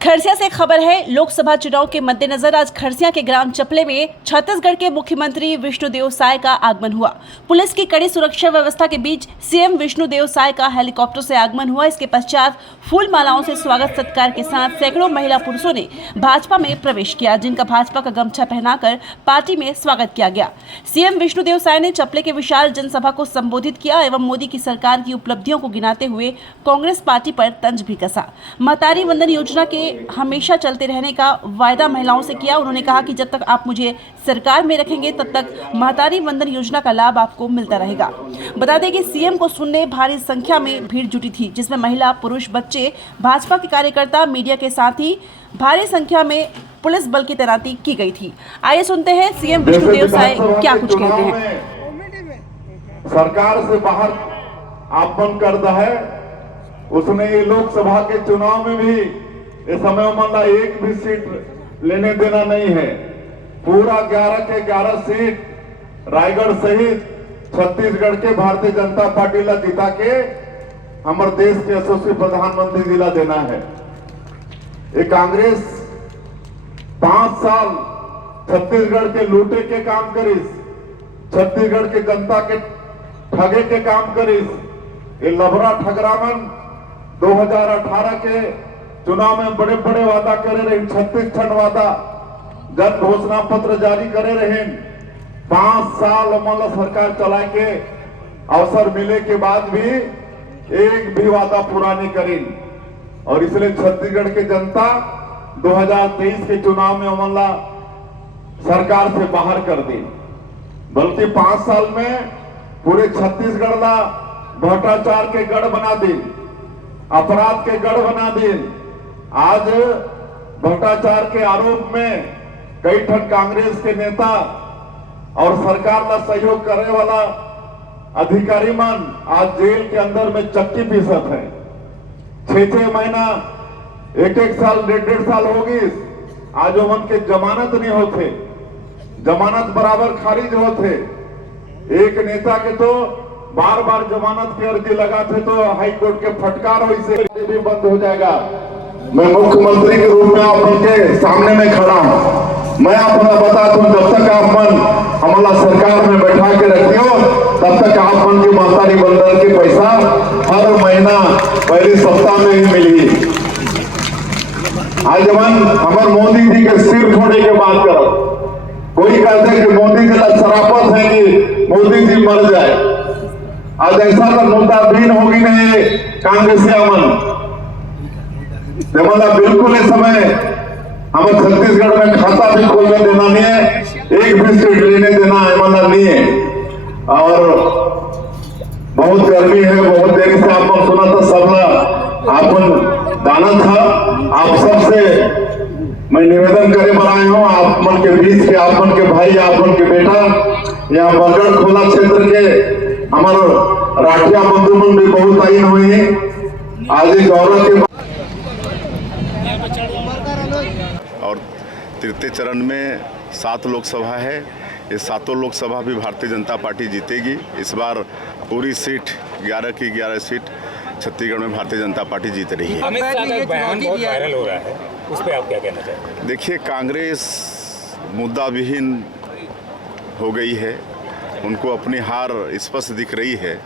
खरसिया से खबर है। लोकसभा चुनाव के मद्देनजर आज खरसिया के ग्राम चपले में छत्तीसगढ़ के मुख्यमंत्री विष्णुदेव साय का आगमन हुआ। पुलिस की कड़ी सुरक्षा व्यवस्था के बीच सीएम विष्णुदेव साय का हेलीकॉप्टर से आगमन हुआ। इसके पश्चात फूल मालाओं से स्वागत सत्कार के साथ सैकड़ों महिला पुरुषों ने भाजपा में प्रवेश किया, जिनका भाजपा का गमछा पहनाकर पार्टी में स्वागत किया गया। सीएम विष्णुदेव साय ने चपले के विशाल जनसभा को संबोधित किया एवं मोदी की सरकार की उपलब्धियों को गिनाते हुए कांग्रेस पार्टी पर तंज भी कसा। महतारी वंदन योजना के हमेशा चलते रहने का वायदा महिलाओं से किया। उन्होंने कहा कि जब तक आप मुझे सरकार में रखेंगे तब तक महतारी वंदन योजना का लाभ आपको मिलता रहेगा। बता दें कि सीएम को सुनने भारी संख्या में भीड़ जुटी थी, जिसमें महिला, पुरुष, बच्चे, भाजपा के कार्यकर्ता, मीडिया के साथ ही भारी संख्या में पुलिस बल की तैनाती की गई थी। आइए सुनते हैं सीएम विष्णुदेव साय क्या कुछ कहते हैं। सरकार से बाहर आपन करता है, उसने ये लोकसभा के चुनाव में भी इस समय मामला एक भी सीट लेने देना नहीं है। पूरा 11 के 11 सीट रायगढ़ सहित छत्तीसगढ़ के भारतीय जनता पार्टी ला जिता के हमारे देश के यशस्वी प्रधानमंत्री जिला देना है। ये कांग्रेस 5 साल छत्तीसगढ़ के लूटे के काम करिस, छत्तीसगढ़ के जनता के ठगे के काम करिस। ये लभरा ठगरावन 2018 के चुनाव में बड़े बड़े वादा करे रहे, 36 ठन वादा जन घोषणा पत्र जारी करे रहे। 5 साल मतलब सरकार चला के अवसर मिले के बाद भी एक भी वादा पूरा नहीं करी, और इसलिए छत्तीसगढ़ की जनता 2023 के चुनाव में अमला सरकार से बाहर कर दी। बल्कि 5 साल में पूरे छत्तीसगढ़ ला भ्रष्टाचार के गढ़ बना दी, अपराध के गढ़ बना दी। आज भ्रष्टाचार के आरोप में कई ठन कांग्रेस के नेता और सरकार का सहयोग करने वाला अधिकारी मन आज जेल के अंदर में चक्की पीसत है। 6-6 महीना, 1-1 साल, 1.5 साल होगी, आज मन के जमानत नहीं होते, जमानत बराबर खारिज होते। एक नेता के तो बार बार जमानत की अर्जी लगाते तो हाई कोर्ट के फटकार हो, इसे भी बंद हो जाएगा। मैं मुख्यमंत्री के रूप में आप उनके सामने में खड़ा हूं। मैं आपको बता दूं, जब तक आप मन हमारा सरकार में बैठा के रखियो तब तक आप मन की महतारी वंदन की पैसा हर महीना पहले सप्ताह में ही मिली। आज मन हमारे मोदी जी के सिर फोड़े के बात करो, कोई कहते हैं कि मोदी जी का शराफत है कि मोदी जी मर जाए। आज ऐसा तो मुद्दा बीन होगी नहीं कांग्रेस अमन बिल्कुल इस समय हमें छत्तीसगढ़ में खाता भी खोलने देना नहीं है, एक भी सीट लेने देना है नहीं है। और बहुत गर्मी है, बहुत देरी से आप सुना था, सब आप दाना था। आप सबसे मैं निवेदन करे बनाए हूँ, आप मन के बीच के, आप मन के भाई, आप मन के बेटा, यहाँ बरगढ़ खोला क्षेत्र के हमारे राठिया बंधु मन भी बहुत आईन हुई है। आज गौरव के और तृतीय चरण में 7 लोकसभा है। ये 7 लोकसभा भी भारतीय जनता पार्टी जीतेगी। इस बार पूरी सीट 11 की 11 सीट छत्तीसगढ़ में भारतीय जनता पार्टी जीत रही है। अमित शाह का बयान बहुत वायरल हो रहा है, उस पर आप क्या कहना चाहते हैं? देखिए, कांग्रेस मुद्दा विहीन हो गई है, उनको अपनी हार स्पष्ट दिख रही है,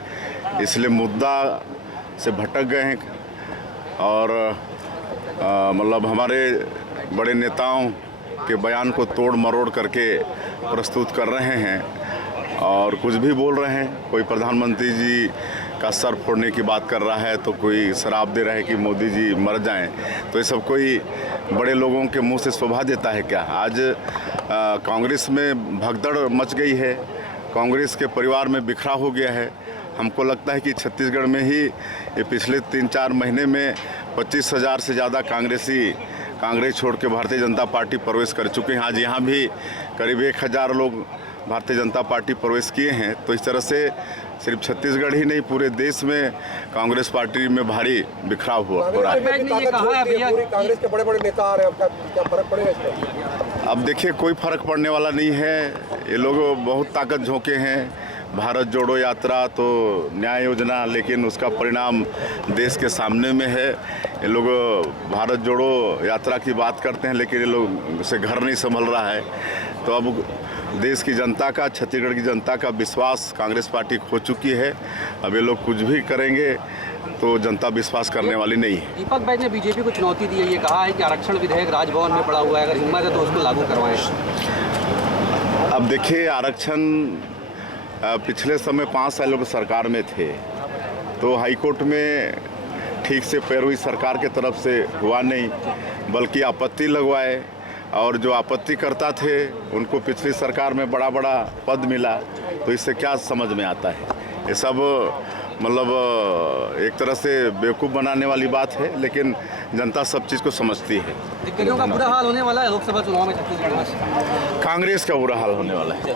इसलिए मुद्दा से भटक गए हैं। और मतलब हमारे बड़े नेताओं के बयान को तोड़ मरोड़ करके प्रस्तुत कर रहे हैं और कुछ भी बोल रहे हैं। कोई प्रधानमंत्री जी का सर फोड़ने की बात कर रहा है, तो कोई शराब दे रहा है कि मोदी जी मर जाएं। तो ये सब कोई बड़े लोगों के मुंह से शोभा देता है क्या? आज कांग्रेस में भगदड़ मच गई है, कांग्रेस के परिवार में बिखरा हो गया है। हमको लगता है कि छत्तीसगढ़ में ही ये पिछले 3-4 महीने में 25,000 से ज़्यादा कांग्रेसी कांग्रेस छोड़ के भारतीय जनता पार्टी प्रवेश कर चुके हैं। आज यहाँ भी करीब 1,000 लोग भारतीय जनता पार्टी प्रवेश किए हैं। तो इस तरह से सिर्फ छत्तीसगढ़ ही नहीं, पूरे देश में कांग्रेस पार्टी में भारी बिखराव हो रहा है। कांग्रेस के बड़े बड़े नेता आ रहे हैं, क्या फर्क पड़ेगा इसमें? अब देखिए, कोई फर्क पड़ने वाला नहीं है। ये लोग बहुत ताकत झोंके हैं, भारत जोड़ो यात्रा तो न्याय योजना, लेकिन उसका परिणाम देश के सामने में है। ये लोग भारत जोड़ो यात्रा की बात करते हैं, लेकिन ये लोग से घर नहीं संभल रहा है। तो अब देश की जनता का, छत्तीसगढ़ की जनता का विश्वास कांग्रेस पार्टी खो चुकी है। अब ये लोग कुछ भी करेंगे तो जनता विश्वास करने वाली नहीं है। दीपक बैज ने बीजेपी को चुनौती दी है, ये कहा है कि आरक्षण विधेयक राजभवन में पड़ा हुआ है, अगर हिम्मत है तो उसको लागू करवाएं। अब देखिए, आरक्षण पिछले समय 5 सालों की सरकार में थे तो हाईकोर्ट में ठीक से पैरवी सरकार के तरफ से हुआ नहीं, बल्कि आपत्ति लगवाए, और जो आपत्ति करता थे उनको पिछली सरकार में बड़ा बड़ा पद मिला। तो इससे क्या समझ में आता है? ये सब मतलब एक तरह से बेवकूफ़ बनाने वाली बात है, लेकिन जनता सब चीज़ को समझती है। दिग्गजों का बुरा हाल होने वाला है लोकसभा चुनाव में छत्तीसगढ़ में। कांग्रेस का बुरा हाल होने वाला है।